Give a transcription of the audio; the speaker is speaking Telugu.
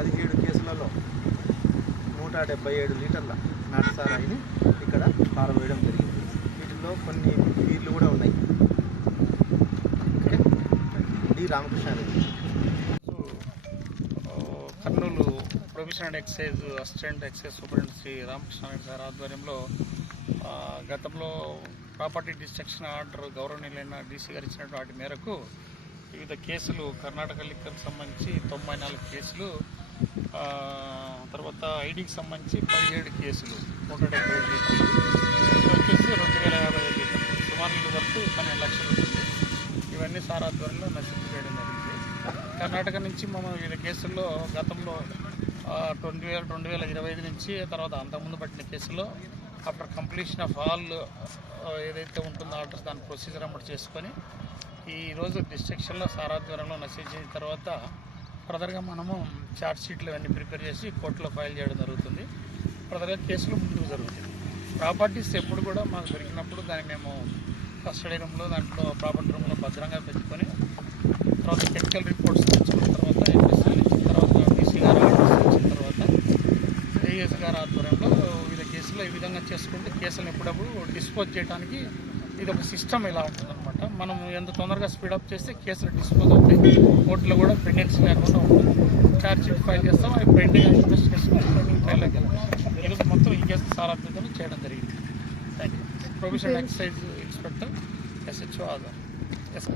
పదిహేడు కేసులలో నూట డెబ్బై ఏడు లీటర్ల నాటుసారాయిని ఇక్కడ పారవేయడం జరిగింది. వీటిల్లో కొన్ని వీళ్ళు కూడా ఉన్నాయి. డి రామకృష్ణారెడ్డి. ఆ, Kurnool professional excise assistant excise superintendent Shri Ramakrishna Reddy గారి ఆధ్వర్యంలో గతంలో ప్రాపర్టీ డిస్ట్రక్షన్ ఆర్డర్ గౌరవనీయులైన డీసీ గారు ఇచ్చినటువంటి వాటి మేరకు వివిధ కేసులు కర్ణాటక లిక్కర్కి సంబంధించి తొంభై నాలుగు కేసులు తర్వాత ఐడికి సంబంధించి పదిహేడు కేసులు నూట డెబ్బై ఏడు వచ్చేసి రెండు వేల యాభై ఐదు సుమారు వరకు పన్నెండు లక్షలు ఉంటుంది. ఇవన్నీ సార్ ఆధ్వర్యంలో నశింపు చేయడం జరిగింది. కర్ణాటక నుంచి మనం వివిధ కేసుల్లో గతంలో ట్వంటీ వేల రెండు వేల ఇరవై ఐదు నుంచి తర్వాత అంతకుముందు పట్టిన కేసులో ఆఫ్టర్ కంప్లీషన్ ఆఫ్ ఆల్ ఏదైతే ఉంటుందో ఆర్డర్స్ దాని ప్రొసీజర్ అమలు చేసుకొని ఈరోజు డిస్ట్రిక్షన్లో సారాధ్వర్యంలో నశించిన తర్వాత ఫర్దర్గా మనము ఛార్జ్ షీట్లు ఇవన్నీ ప్రిపేర్ చేసి కోర్టులో ఫైల్ చేయడం జరుగుతుంది. ఫర్దర్గా కేసులు ముందుకు జరుగుతుంది ప్రాపర్టీస్ ఎప్పుడు కూడా మాకు దొరికినప్పుడు దాన్ని మేము కస్టడీ రూమ్లో దాంట్లో ప్రాపర్టీ రూమ్లో భద్రంగా పెట్టుకొని తర్వాత టెక్నికల్ రిపోర్ట్స్ తెచ్చుకున్న తర్వాత ఎంఎస్ఎల్ ఇచ్చిన తర్వాత డీసీ గారు ఆర్డర్స్ ఇచ్చిన తర్వాత ఏఎస్ గారు ఆధ్వర్యంలో వివిధ కేసులు ఈ విధంగా చేసుకుంటే కేసులను ఎప్పుడప్పుడు డిస్పోజ్ చేయడానికి ఇది ఒక సిస్టమ్ ఇలా ఉంటుందన్నమాట. మనం ఎంత తొందరగా స్పీడప్ చేస్తే కేసులు డిస్పోజ్ అవుతాయి. కోర్టులో కూడా పెండెన్స్ లేకుండా ఉంటుంది. ఛార్జ్ షీట్ ఫైల్ చేస్తాం అవి పెండింగ్ ఇన్వెస్టిగేషన్ పెండింగ్ ఫైల్లోకి వెళ్తాం ఈరోజు మొత్తం ఈ కేసు సారాధ్యతను చేయడం జరిగింది. Thank you professional excise inspector SHO Aadhaar yes